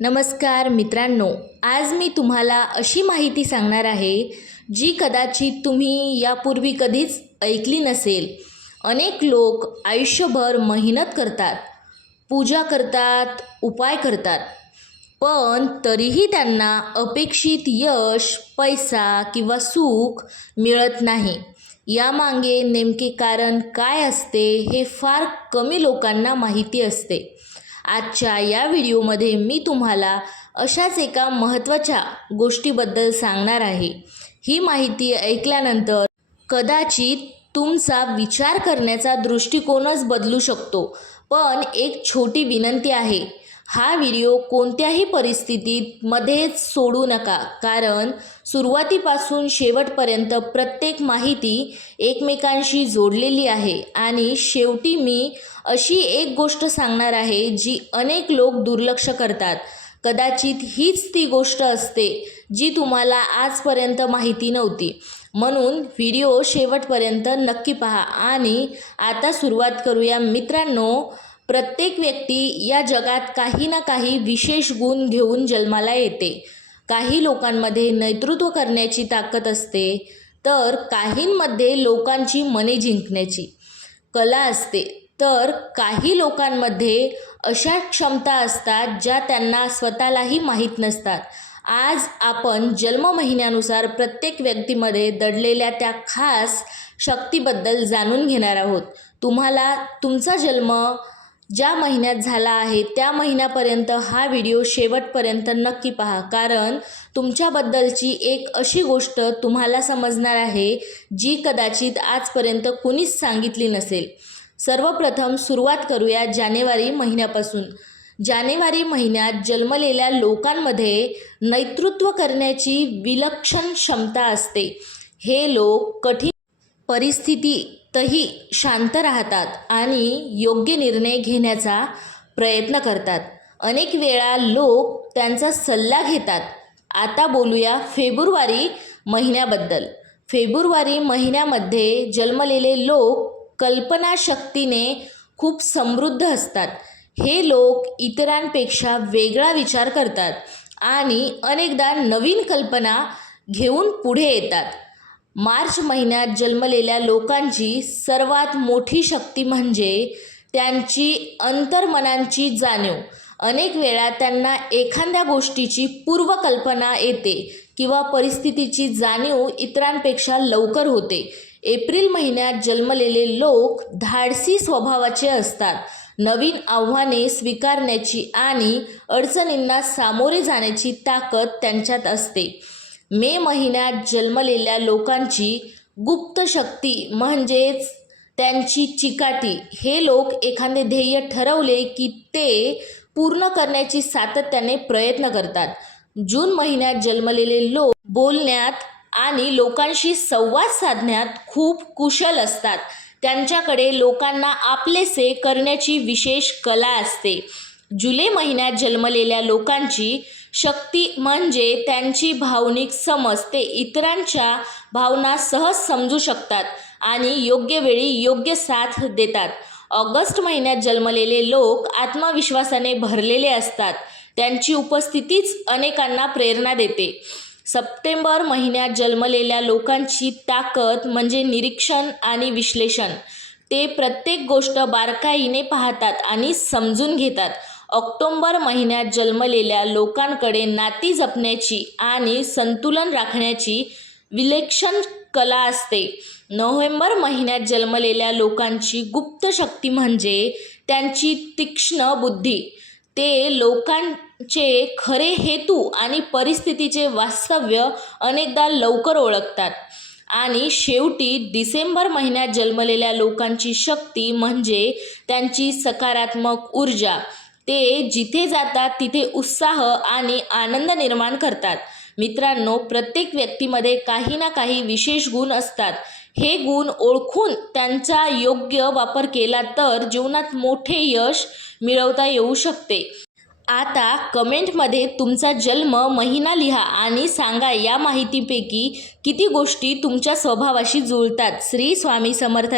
नमस्कार मित्रांनो, आज मी तुम्हाला अशी माहिती सांगणार आहे जी कदाचित तुम्ही यापूर्वी कधीच ऐकली नसेल। अनेक लोक आयुष्यभर मेहनत करतात, पूजा करतात, उपाय करतात, पण तरीही त्यांना अपेक्षित यश, पैसा किंवा सुख मिळत नाही। यामागे नेमके कारण काय असते हे फार कमी लोकांना माहिती असते। आजच्या या व्हिडिओमध्ये मी तुम्हाला अशाच एका महत्त्वाच्या गोष्टीबद्दल सांगणार आहे। ही माहिती ऐकल्यानंतर कदाचित तुमचा विचार करण्याचा दृष्टिकोनच बदलू शकतो। पण एक छोटी विनंती आहे, हा व्हिडिओ कोणत्याही परिस्थितीत मध्येच सोडू नका, कारण सुरुवातीपासून शेवटपर्यंत प्रत्येक माहिती एकमेकांशी जोडलेली आहे। आणि शेवटी मी अशी एक गोष्ट सांगणार आहे जी अनेक लोक दुर्लक्ष करतात। कदाचित हीच ती गोष्ट असते जी तुम्हाला आजपर्यंत माहिती नव्हती। म्हणून व्हिडिओ शेवटपर्यंत नक्की पहा। आणि आता सुरुवात करूया मित्रांनो। प्रत्येक व्यक्ती या जगात काही ना काही विशेष गुण घेऊन जन्माला येते। काही लोकांमध्ये नेतृत्व करण्याची ताकद असते, तर काहींमध्ये लोकांची मने जिंकण्याची कला असते, तर काही लोकांमध्ये अशा क्षमता असतात ज्या त्यांना स्वतःलाही माहीत नसतात। आज आपण जन्म महिन्यानुसार प्रत्येक व्यक्तीमध्ये दडलेल्या त्या खास शक्तीबद्दल जाणून घेणार आहोत। तुम्हाला तुमचा जन्म ज्या महिन्यात झाला आहे त्या महिन्यापर्यंत हा व्हिडिओ शेवटपर्यंत नक्की पहा, कारण तुमच्याबद्दलची एक अशी गोष्ट तुम्हाला समजणार आहे जी कदाचित आजपर्यंत कुणीच सांगितली नसेल। सर्वप्रथम सुरुवात करूया जानेवारी महिन्यापासून। जानेवारी महिन्यात जन्मलेल्या लोकांमध्ये नेतृत्व करण्याची विलक्षण क्षमता असते। हे लोक कठीण परिस्थितीतही शांत राहतात आणि योग्य निर्णय घेण्याचा प्रयत्न करतात। अनेक वेळा लोक त्यांचा सल्ला घेतात। आता बोलूया फेब्रुवारी महिन्याबद्दल। फेब्रुवारी महिन्यामध्ये जन्मलेले लोक कल्पनाशक्तीने खूप समृद्ध असतात। हे लोक इतरांपेक्षा वेगळा विचार करतात आणि अनेकदा नवीन कल्पना घेऊन पुढे येतात। मार्च महिन्यात जन्मलेल्या लोकांची सर्वात मोठी शक्ती म्हणजे त्यांची अंतर्मनाची जाणीव। अनेक वेळा त्यांना एखाद्या गोष्टीची पूर्वकल्पना येते किंवा परिस्थितीची जाणीव इतरांपेक्षा लवकर होते। एप्रिल महिन्यात जन्मलेले लोक धाडसी स्वभावाचे असतात। नवीन आव्हाने स्वीकारण्याची आणि अडचणींना सामोरे जाण्याची ताकद त्यांच्यात असते। मे महिन्यात जन्मलेल्या लोकांची गुप्त शक्ती म्हणजेच त्यांची चिकाटी। हे लोक एखादे ध्येय ठरवले की ते पूर्ण करण्याची सातत्याने प्रयत्न करतात। जून महिन्यात जन्मलेले लोक बोलण्यात आणि लोकांशी संवाद साधण्यात खूप कुशल असतात। त्यांच्याकडे लोकांना आपलेसे करण्याची विशेष कला असते। जुलै महिन्यात जन्मलेल्या लोकांची शक्ती म्हणजे त्यांची भावनिक समज। ते इतरांच्या भावना सहज समजू शकतात आणि योग्य वेळी योग्य साथ देतात। ऑगस्ट महिन्यात जन्मलेले लोक आत्मविश्वासाने भरलेले असतात। त्यांची उपस्थितीच अनेकांना प्रेरणा देते। सप्टेंबर महिन्यात जन्मलेल्या लोकांची ताकद म्हणजे निरीक्षण आणि विश्लेषण। ते प्रत्येक गोष्ट बारकाईने पाहतात आणि समजून घेतात। ऑक्टोबर महिन्यात जन्मलेल्या लोकांकडे नाती जपण्याची आणि संतुलन राखण्याची विलक्षण कला असते। नोव्हेंबर महिन्यात जन्मलेल्या लोकांची गुप्त शक्ती म्हणजे त्यांची तीक्ष्ण बुद्धी। ते लोकांचे खरे हेतू आणि परिस्थितीचे वास्तव्य अनेकदा लवकर ओळखतात। आणि शेवटी डिसेंबर महिन्यात जन्मलेल्या लोकांची शक्ती म्हणजे त्यांची सकारात्मक ऊर्जा। ते जिथे जातात तिथे उत्साह आणि आनंद निर्माण करतात। मित्रांनो, प्रत्येक व्यक्तीमध्ये काही ना काही विशेष गुण असतात। हे गुण ओळखून त्यांचा योग्य वापर केला तर जीवनात मोठे यश मिळवता येऊ शकते। आता कमेंटमध्ये तुमचा जन्म महिना लिहा आणि सांगा या माहितीपैकी किती गोष्टी तुमच्या स्वभावाशी जुळतात। श्री स्वामी समर्थ।